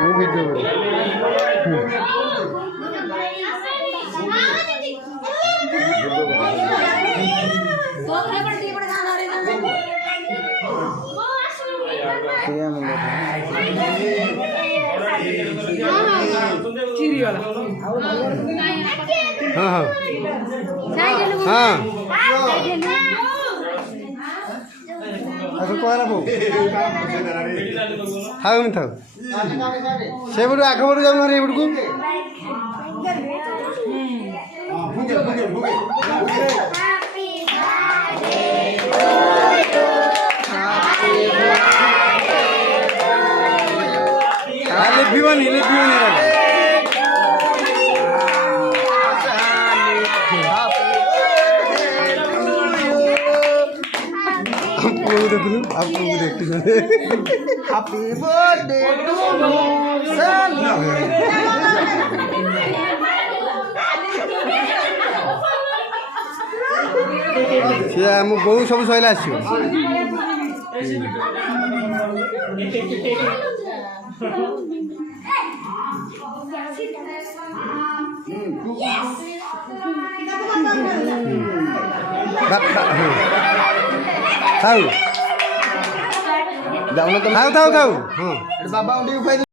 ମୁଁ ଭିଡ଼ିଓ କରେ। हाँ हाँ हाँ कहना पो थाऊ नहीं थाऊ से बड़ू आग बड़ू जाऊँ रे बड़ू लिपिबनी आपको हैप्पी बर्थडे टू सी आम बो सब सैला आसो थाऊ थाऊ थाऊ थाऊ हाँ बाबा